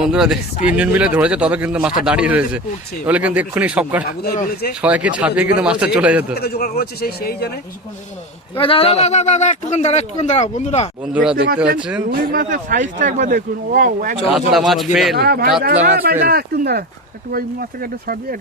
বন্ধুরা তিনজন মিলে ধরেছে, তবে কিন্তু মাছটা দাঁড়িয়ে রয়েছে, বলে কিন্তু এক্ষুনি সব সবাইকে ছাপিয়ে কিন্তু মাছটা চলে যেত। বন্ধুরা দেখতে পাচ্ছেন সাইজটা একবার দেখুন, কাতলা মাছ ফেল, কাতলা মাছ ফেল। একটু ওই মাছটাকে একটু ছাড়িয়ে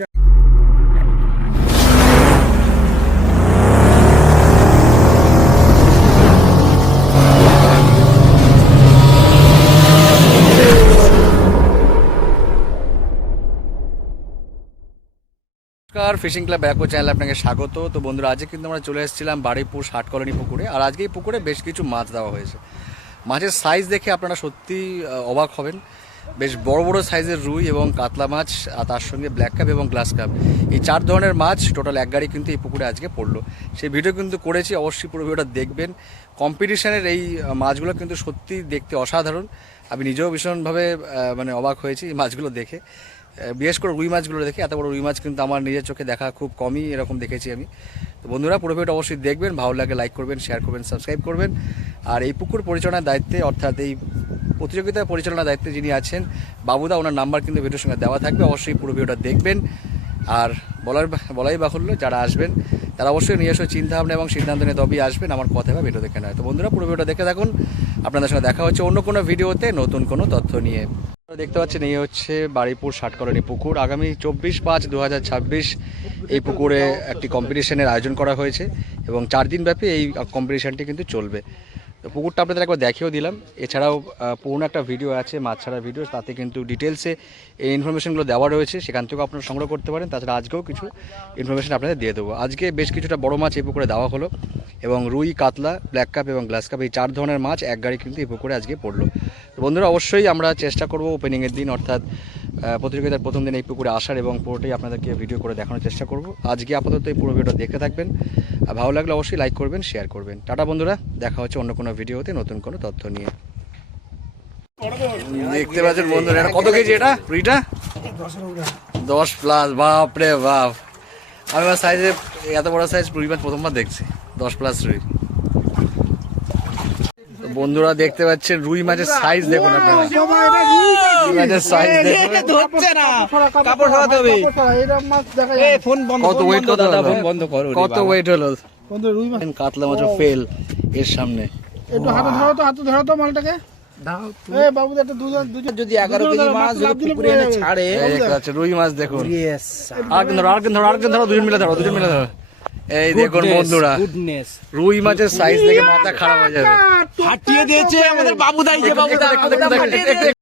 ফিশিং ক্লাব ব্যাকো চ্যানেলে আপনাকে স্বাগত। তো বন্ধুরা, আজকে কিন্তু আমরা চলে এসেছিলাম বারুইপুর ষাট কলোনি পুকুরে। আর আজকে এই পুকুরে বেশ কিছু মাছ দেওয়া হয়েছে। মাছের সাইজ দেখে আপনারা সত্যি অবাক হবেন। বেশ বড় বড় সাইজের রুই এবং কাতলা মাছ, আর তার সঙ্গে ব্ল্যাক কাপ এবং গ্লাস কাপ, এই 4 ধরনের মাছ টোটাল এক গাড়ি কিন্তু এই পুকুরে আজকে পড়লো। সেই ভিডিও কিন্তু করেছি, অবশ্যই পুরো ভিডিওটা দেখবেন। কম্পিটিশনের এই মাছগুলো কিন্তু সত্যি দেখতে অসাধারণ। আমি নিজেও ভীষণভাবে মানে অবাক হয়েছি এই মাছগুলো দেখে, বিশেষ করে রুই মাছগুলো দেখে। এত বড় রুই মাছ কিন্তু আমার নিজের চোখে দেখা খুব কমই এরকম দেখেছি আমি। তো বন্ধুরা, পুরো ভিডিওটা অবশ্যই দেখবেন, ভালো লাগে লাইক করবেন, শেয়ার করবেন, সাবস্ক্রাইব করবেন। আর এই পুকুর পরিচালনার দায়িত্বে, অর্থাৎ এই প্রতিযোগিতা পরিচালনার দায়িত্বে যিনি আছেন বাবুদা, ওনার নাম্বার কিন্তু ভিডিওর সঙ্গে দেওয়া থাকবে, অবশ্যই পুরো ভিডিওটা দেখবেন। আর বলাই বাহুল্য, যারা আসবেন তারা অবশ্যই নিজস্ব চিন্তাভাবনা এবং সিদ্ধান্ত নিয়ে তবেই আসবেন, আমার কথা বা ভিডিও দেখে নয়। তো বন্ধুরা, পুরো ভিডিওটা দেখে থাকুন। আপনাদের সঙ্গে দেখা হচ্ছে অন্য কোনো ভিডিওতে নতুন কোনো তথ্য নিয়ে। দেখতে পাচ্ছেন এই হচ্ছে বারুইপুর ষাট কলোনি পুকুর। আগামী 24/5/2026 এই পুকুরে একটি কম্পিটিশনের আয়োজন করা হয়েছে এবং 4 দিন ব্যাপী এই কম্পিটিশনটি কিন্তু চলবে। তো পুকুরটা আপনাদের একবার দেখিয়েও দিলাম। এছাড়াও পুরনো একটা ভিডিও আছে, মাছ ছাড়ার ভিডিও, তাতে কিন্তু ডিটেলসে এই ইনফরমেশনগুলো দেওয়া রয়েছে, সেখান থেকেও আপনারা সংগ্রহ করতে পারেন। তাছাড়া আজকেও কিছু ইনফরমেশন আপনাদের দিয়ে দেবো। আজকে বেশ কিছুটা বড় মাছ এই পুকুরে দেওয়া হলো এবং রুই, কাতলা, ব্ল্যাক কাপ এবং গ্লাস কাপ, এই 4 ধরনের মাছ এক গাড়ি কিন্তু এই পুকুরে আজকে পড়লো। তো বন্ধুরা, অবশ্যই আমরা চেষ্টা করব ওপেনিংয়ের দিন, অর্থাৎ প্রতিযোগিতার প্রথম দিন এই পুকুরে আসার এবং পুরোটাই আপনাদেরকে ভিডিও করে দেখানোর চেষ্টা করব। আজকে আপাতত এই পুরো ভিডিওটা দেখতে থাকবেন। আর ভালো লাগলে অবশ্যই লাইক করবেন, শেয়ার করবেন। টাটা বন্ধুরা, দেখা হচ্ছে অন্য কোনো ভিডিওতে নতুন কোনো তথ্য নিয়ে। দেখতে পাচ্ছেন বন্ধুরা, এটা কত কেজি? এটা রুইটা 10+, বাপ রে বাপ। আমি আমার সাইজে এত বড় সাইজ রুই মাছ প্রথমবার দেখছি, 10+ রুই। বন্ধুরা দেখতে পাচ্ছেন রুই মাছের সাইজ দেখুন আপনারা, রুই মাছের সাইজ দেখুন। কত ওয়েট, কত ওয়েট হলো? কাতলা মাছ ফেল এর সামনে। একটু হাতে ধরো তো, হাতে ধরো তো মালটাকে। বাবু যদি 11 কেজি মাছ পুকুরে এনে ছাড়ে, রুই মাছ দেখুন। আরেকজন ধরো, দুজন মিলে ধরো। এই দেখুন বন্ধুরা, রুই মাছের সাইজ দেখে মাথা খারাপ হয়ে যাবে। ফাটিয়ে দিয়েছে আমাদের বাবুদাই, যে বাবুদা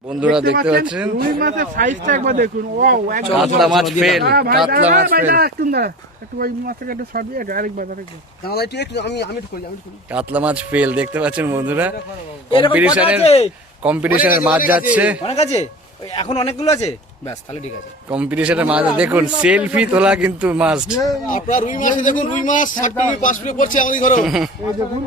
বন্ধুরা দেখতে পাচ্ছেন রুই মাছের সাইজটা একবার দেখুন। কাতলা মাছ ফেল, কাতলা মাছ ফেল। একটু ওই মাছটাকে একটু ছাড়িয়ে আরেকবার কাতলা মাছ ফেল দেখতে পাচ্ছেন বন্ধুরা। কম্পিটিশনের মাছ যাচ্ছে, অনেক আছে, এখন অনেকগুলো আছে, ব্যাস তাহলে ঠিক আছে। কম্পিটিশনের মাছ দেখুন, সেলফি তোলা কিন্তু মাস্ট। আপনারা রুই মাছ দেখুন, রুই মাছ 5 পড়ছে আমাদের ধরো। এই দেখুন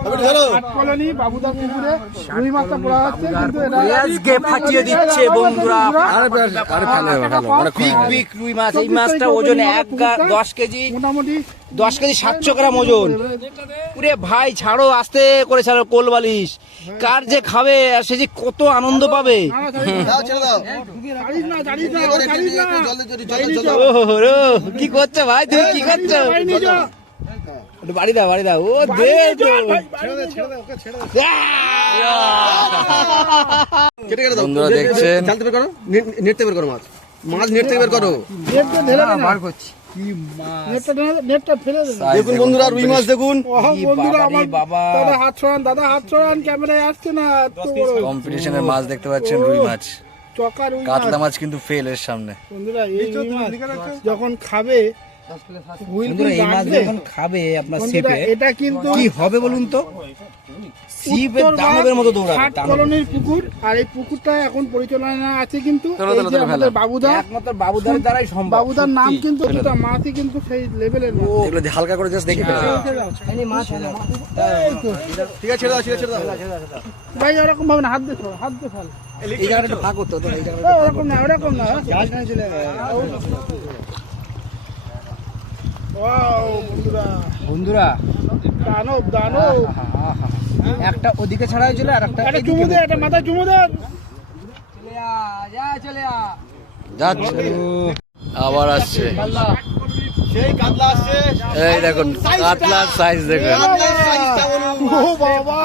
ষাট কলোনি বাবুদার পুকুরে রুই মাছটা পড়া আছে, কিন্তু এটা আজকে ফাটিয়ে দিচ্ছে বন্ধুরা। আরে ভালো অনেক বিগ বিগ রুই মাছ। এই মাছটা ওজন 10 কেজি, মোটামুটি 10 কেজি 700 গ্রাম ওজন। পুরে ভাই ছাড়ো, আস্তে করে ছাড়ো, কোল বালিশ। কার যে খাবে আর সে যে কত আনন্দ পাবে। কি করছো ভাই, তুমি কি করছো? বাড়ি দাও ও দে। বন্ধুরা দেখছেন, নেট থেকে বের করো মাছ, নেট থেকে বের করো। নেটটা ফেলে দেখুন বন্ধুরা, রুই মাছ দেখুন। বন্ধুরা আমার দাদা হাত ছড়ান, ক্যামেরায় আসছে না। কম্পিটিশনের মাছ দেখতে পাচ্ছেন, রুই মাছ, চকা রুই কাতলা মাছ কিন্তু ফেল এর সামনে। বন্ধুরা এই মাছ যখন খাবে, এই মাছ যখন খাবে আপনার শেপে, এটা কিন্তু কি হবে বলুন তো? শিবের দানবের মতো দৌড়াবে। ষাট কলোনির পুকুর, আর এই পুকুরটা এখন পরিচালনা আছে কিন্তু আমাদের বাবুদা, একমাত্র বাবুদার দ্বারাই সম্ভব। বাবুদার নাম কিন্তু দুটা মাছই কিন্তু সেই লেভেলের মাছ। এগুলো হালকা করে জাস্ট দেখি ফেলে দাও। ঠিক আছে, ছেড়ে দাও। ভাই ওরকম ভাবে না, হাত দিয়ে ফেল। এই জায়গাটা ফাঁক করতে হতো, এই জায়গাটা ওরকম না বন্ধুরা। দানব একটা ওদিকে ছাড়া হয়েছিল, আর একটা চুমু দে, একটা মাথায় চুমু দে। যাচ্ছে আবার আসছে। সেই কাতলা আসছে। এই দেখুন কাতলার সাইজ দেখুন। কাতলার সাইজটা বলুন। ও বাবা,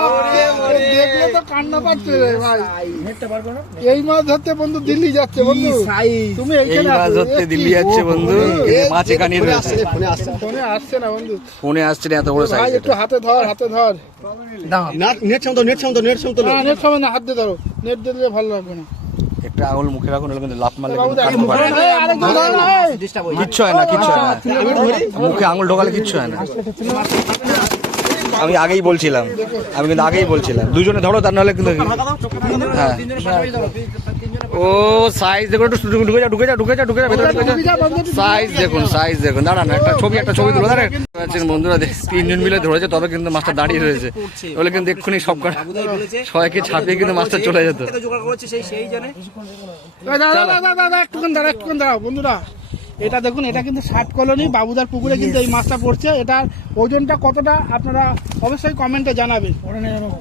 দেখলে তো কান্না পাচ্ছে রে ভাই। এই মাছ ধরতে বন্ধু দিল্লি যাচ্ছে বন্ধু। তুমি এই এইখানে মাছ আছো। ধরতে দিল্লি যাচ্ছে বন্ধু। এই মাছ এখানে ফোনে রয়েছে। আসছে, ফোনে আসছে। ফোনে আসছে না বন্ধু। ফোনে আসছে না, এত বড় ভাই সাইজ একটু হাতে ধর, হাতে ধর। নেট সামতো, নেট সামতো, নেট সামতো। না নেট সময় না, হাত দিয়ে ধরো। নেট দিলে ভালো লাগবে না। একটা আঙুল মুখে রাখুন, নাহলে কিন্তু লাফ মারলে বাবু কিন্তু দেখ, কাটতে পারে। আরেকজন ধর না, এই। কিচ্ছু হয় না, কিচ্ছু হয় না। মুখে আঙুল ঢোকালে কিচ্ছু হয় না। আমি আগেই বলছিলাম, আমি কিন্তু আগেই বলছিলাম দুজনে ধরো, তার নাহলে কিন্তু হ্যাঁ। ও সাইজ দেখুন, একটু ঢুকে যা, ঢুকে যা, ঢুকে যা, ঢুকে যা, ভেতরে ঢুকে যা। সাইজ দেখুন, সাইজ দেখুন। দাঁড়ান, একটা ছবি তুলো। দাঁড়ান বন্ধুরা, তিনজন মিলে ধরেছে, তবে কিন্তু মাছটা দাঁড়িয়ে রয়েছে। বলে কিন্তু এক্ষুনি সব কটা সবাইকে ছাপিয়ে কিন্তু মাছটা চলে যেত। এই দাদা, একটুখানি দাঁড়াও বন্ধুরা। এটা দেখুন, এটা কিন্তু 60 কলোনি বাবুদার পুকুরে কিন্তু এই মাছটা পড়ছে। এটার ওজনটা কতটা আপনারা অবশ্যই কমেন্টে জানাবেন।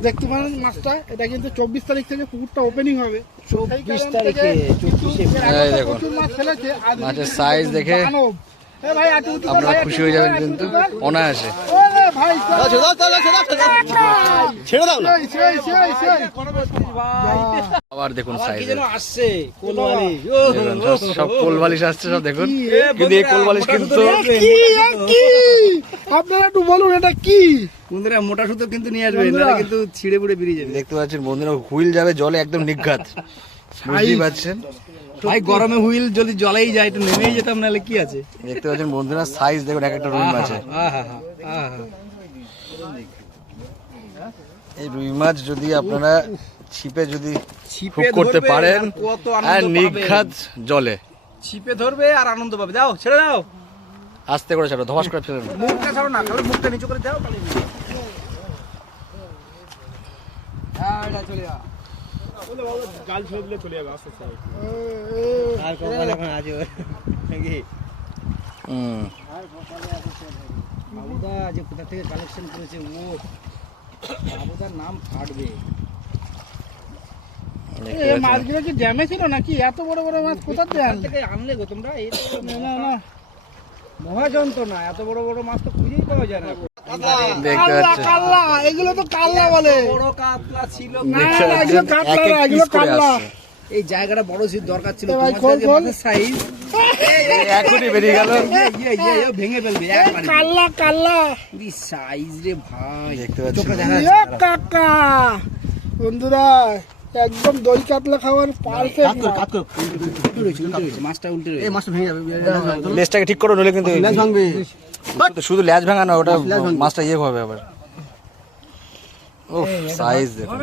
দেখতে পারেন মাছটা, এটা কিন্তু 24 তারিখ থেকে পুকুরটা ওপেনিং হবে। 24 তারিখে এই দেখুন, প্রচুর মাছ ফেলেছে। আজ মাছের সাইজ দেখে মানব। এ ভাই, আটু উঁচু কর, আপনারা ভাই, খুশি আটু হয়ে উঁচু যাবেন কর, কিন্তু আটু উঁচু কর। অনায়াসে। ওরে ভাই, ছেড়ে দাও, ছেড়ে দাও না। সেই। আবার দেখুন সাইজ আসছে কোলওয়ালি। সব কোল বালিশ আসছে, সব দেখুন। কিন্তু এই কোল বালিশ কিন্তু কি আপনারা একটু বলুন এটা কি? বন্ধুরা মোটা সুতো কিন্তু নিয়ে আসবেন, নাহলে কিন্তু ছিঁড়ে পুড়ে বেরিয়ে যাবে। দেখতে পাচ্ছেন বন্ধুরা, হুইল যাবে জলে একদম নিঘাত, বুঝতেই পাচ্ছেন। ভাই গরমে হুইল যদি জলেই যায় একটু নেমেই যেতাম, নাহলে কি আছে। দেখতে পাচ্ছেন বন্ধুরা, সাইজ দেখুন এক একটা রুই মাছে। এই রুই মাছ যদি আপনারা ছিপে যদি হুক করতে ধরবে পারেন, আর কত আনন্দ আর পাবেন। নিঘাত জলে ছিপে ধরবে আর আনন্দ পাবে। দাও, ছেড়ে দাও, আস্তে করে ছাড়ো, ধবাস করে ফেলেন। মুখটা ছাড়ো না, খালি মুখটা নিচু করে দাও। চলে যা। হুম, বাবুদা যে কোথা থেকে কালেকশন করেছে, ও বাবুদার নাম ফাটবে। দেখতে এই পাচ্ছেন। মাছগুলো কি জ্যামে ছিল নাকি? এত বড় বড় মাছ কোথা থেকে কোথা আনলে? থেকে আনলে গো তোমরা? এই তো না মহাযন্ত্রণা, এত বড় বড় মাছ তো খুঁজেই পাওয়া যায় না। দেখতে কাল্লা, পাচ্ছেন, কাল্লা, এগুলো তো কাল্লা বলে। বড় কাতলা ছিল। না, দেখতে না, এগুলো পাচ্ছেন, কাতলা এক না, এক এগুলো পিস করে কাতলা। আসছে। এই জায়গাটা বড় ছিল, দরকার ছিল। এ ভাই, তোমার যে খোল। মাছের সাইজ এখনই বেরিয়ে গেল। ভেঙে ফেলবে একবারে। কাল্লা, কাল্লা। কি সাইজ রে ভাই। দেখতে পাচ্ছেন। চোখে দেখা এ কাকা, বন্ধুরা একদম দই কাতলা খাওয়ার পারফেক্ট। উল্টে রয়েছে, মাছটা উল্টে রয়েছে। মাছটা ভেঙে যাবে। লেজটাকে ঠিক করে নইলে কিন্তু লেজ ভাঙবে। শুধু ল্যাজ ভাঙা না, ওটা মাছটা ইয়ে হবে আবার। ও সাইজ দেখুন।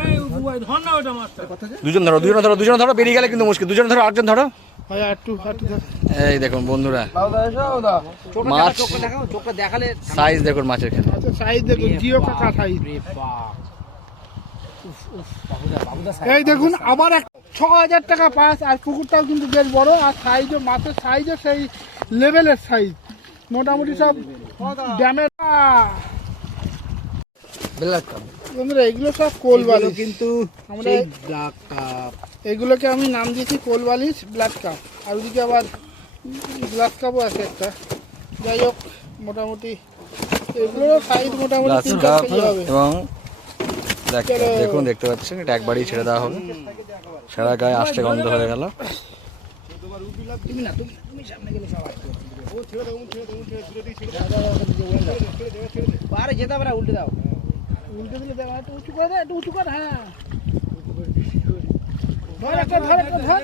দুজন ধরো, বেরিয়ে গেলে কিন্তু মুশকিল। দুজন ধরো, আটজন ধরো। ভাই একটু ধর। এই দেখুন বন্ধুরা, চোখটা মাছ চোখটা দেখাও, চোখটা দেখালে সাইজ দেখুন মাছের খেলা। আচ্ছা সাইজ দেখুন, জিও কাকা সাইজ। রে বাপ। বাবুদা এই দেখুন আবার 6,000 টাকা পাস। আর পুকুরটাও কিন্তু বেশ বড়, আর সাইজও মাছের সাইজও সেই লেভেলের সাইজ। মোটামুটি সব ড্যামের। বন্ধুরা এগুলো সব কোল বালিশ। কিন্তু আমরা সেই ব্ল্যাক কাপ। এগুলোকে আমি নাম দিয়েছি কোল বালিশ ব্লাড কাপ। আর ওদিকে আবার গ্লাস কাপও আছে একটা। যাই হোক, মোটামুটি এগুলোর সাইজ মোটামুটি গ্লাস 3-4 কাপ কেজি হবে। এবং দেখুন, দেখতে পাচ্ছেন, এটা একবারই ছেড়ে দেওয়া হবে। সারা গায়ে আষ্টে গন্ধ হয়ে গেল। তুমি সামনে গেলে সব আসবে। আরে যেতে হবে না, উল্টে দাও। উল্টে দিলে দেওয়া, একটু উঁচু করে দে, একটু উঁচু কর। হ্যাঁ ধর একটা, ধর একটা, ধর।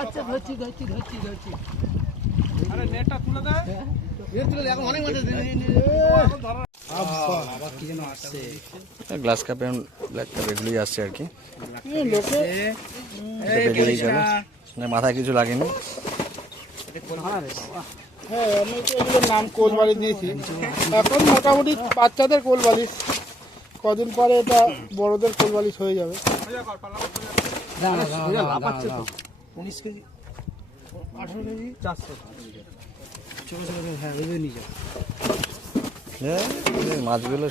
আচ্ছা ধরছি। এখন অনেক মাছ আছে। আবার কি যেন আসছে। গ্লাস কাপ এবং ব্ল্যাক কাপ এগুলোই আসছে আর কি। লোকে এটা বেরিয়েই গেল। না, মাথায় কিছু লাগেনি। হ্যাঁ, আমি তো এগুলোর নাম কোল বালিশ দিয়েছি। এখন মোটামুটি বাচ্চাদের কোল বালিশ, কদিন পরে এটা বড়দের কোল বালিশ হয়ে যাবে। 19 কেজি 18 কেজি 400। ছোট ছোট, হ্যাঁ ওই নিয়ে যাও। এই মাছগুলো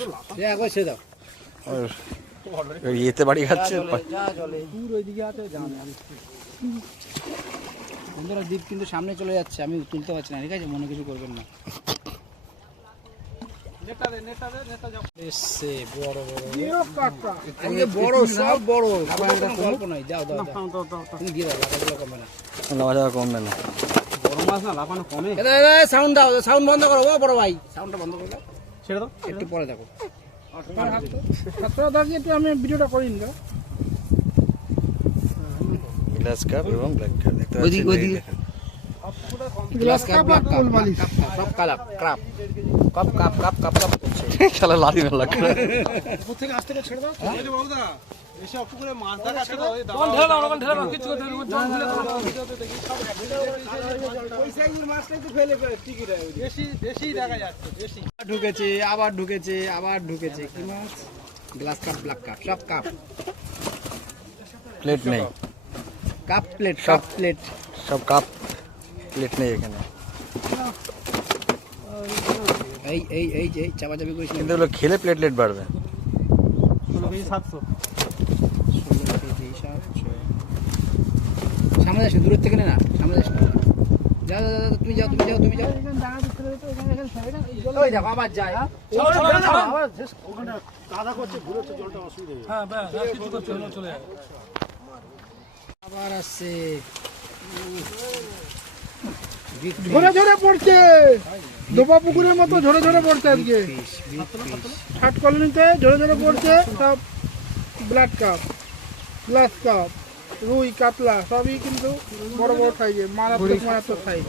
একবার ছেড়ে দাও। ইয়েতে বাড়ি খাচ্ছে বন্ধুরা দ্বীপ কিন্তু সামনে চলে যাচ্ছে, আমি তুলতে পারছি না, ঠিক আছে, মনে কিছু করবেন না। এসছে বড় বড় বড়, সব বড়, গল্প নয়। যাও দাও তুমি দিয়ে দাও, লাগাগুলো কমবে না, নেওয়া যাওয়া কমবে না। বড় মাছ না লাফানো কমে। সাউন্ড দাও, সাউন্ড বন্ধ করো ও বড় ভাই, সাউন্ডটা বন্ধ করে দাও, ছেড়ে দাও, একটু পরে দেখো। একটু আমি ভিডিওটা করি নি গ্লাস কাপ এবং ব্ল্যাক কাপ দেখতে ওইদিকে, পাচ্ছেন। ওইদিকে। গ্লাস কাপ আর কোল বালিশ। সব কালাপ ক্রাপ কাপ কাপ কাপ কাপ কাপ করছে। খেলা লাদি না লাগবে। উপর থেকে আসতে ছেড়ে দাও বাবুদা, এসে অপু করে মাছ দেখা ছেড়ে দাও। ঢুকেছে, আবার ঢুকেছে, আবার ঢুকেছে। কি মাছ? গ্লাস কাপ, ব্ল্যাক কাপ, সব কাপ। প্লেট নেই, কাপ প্লেট, সব প্লেট। সব কাপ প্লেট নেই এখানে। এই এই এই যে চাপাচাপি করিস না। কিন্তু এগুলো খেলে প্লেটলেট বাড়বে। 16 কেজি 700। সামনে যাস, দূরের থেকে না, সামনে যাস। যাও যাও যাও, তুমি যাও, তুমি যাও, তুমি যাও। ওই দেখো আবার যায়। কাদা করছে, ঘুরেছে, জলটা অসুবিধা নেই। আবার আসছে। ঝরে ঝরে পড়ছে, দোপা পুকুরের মতো ঝরে ঝরে পড়ছে আজকে। ষাট কলোনিতে ঝরে ঝরে পড়ছে সব ব্ল্যাক কাপ, গ্লাস কাপ, রুই, কাতলা সবই কিন্তু বড় বড় সাইজে, মারাত্মক মারাত্মক সাইজ।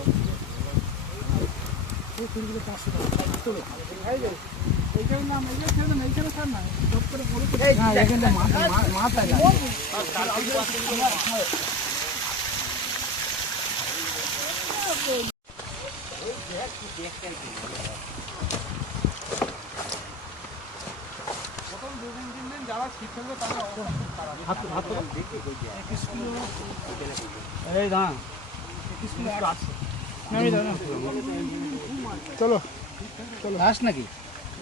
চলো লাশ নাকি?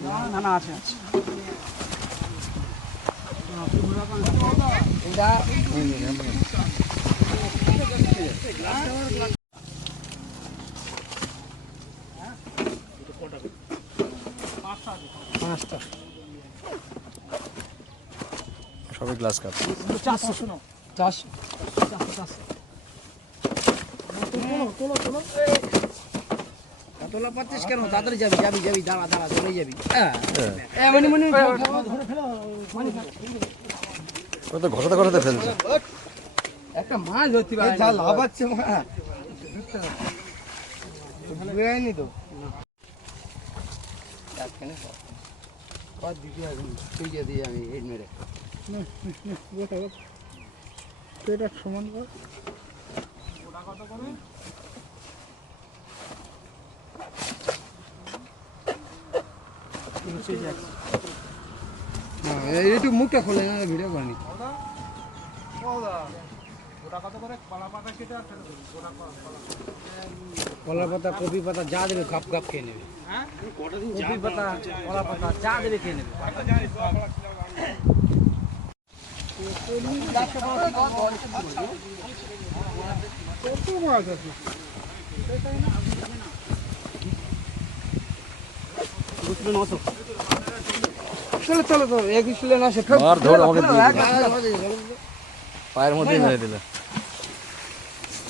না না, আছে আছে। এটা সবই গ্লাস কাপ। 400। তোলা পাচ্ছিস কেন? তাড়াতাড়ি যাবি, যাবি যাবি, দাঁড়া দাঁড়া, চলে যাবি। মনি মনি, ও তো ঘষাতে ঘষাতে ফেলছে। একটা মাছ ধরতে পারে যা লাভ আছে মা, বুঝায়নি তো। তুই যে দিয়ে আমি এই মেরে এটা সমান কর। একটু মুখটা খোলে না, ভিডিও করেনি। কলা পাতা, কপি পাতা যা দেবে গাপ গাপ খেয়ে নেবে। কপি পাতা, কলা পাতা যা দেবে খেয়ে নেবে। কত মাছ আছে? চলো চলো চলো, এক স্কুলে না সে আর ধর আমাকে দিয়ে দিল। পায়ের মধ্যে মেরে দিল।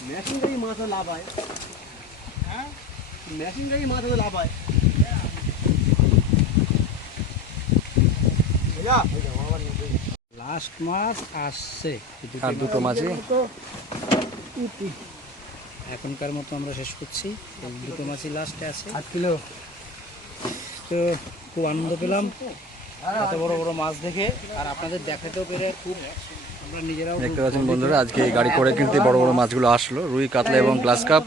মেশিন গাড়ি মাছ লাভ হয়, হ্যাঁ মেশিন গাড়ি মাছ লাভ হয়। লাস্ট মাছ আসছে, আর দুটো মাছই এখনকার মতো আমরা শেষ করছি। এই দুটো মাছই লাস্টে আছে। 8 কিলো। তো খুব আনন্দ পেলাম এত বড় বড় মাছ দেখে, আর আপনাদের দেখাতেও পেরে খুব আমরা নিজেরাও দেখতে পাচ্ছেন বন্ধুরা, আজকে এই গাড়ি করে কিন্তু এই বড় বড় মাছগুলো আসলো। রুই, কাতলা এবং গ্লাস কাপ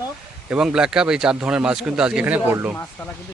এবং ব্ল্যাক কাপ, এই 4 ধরনের মাছ কিন্তু আজকে এখানে পড়লো। মাছতলা কিন্তু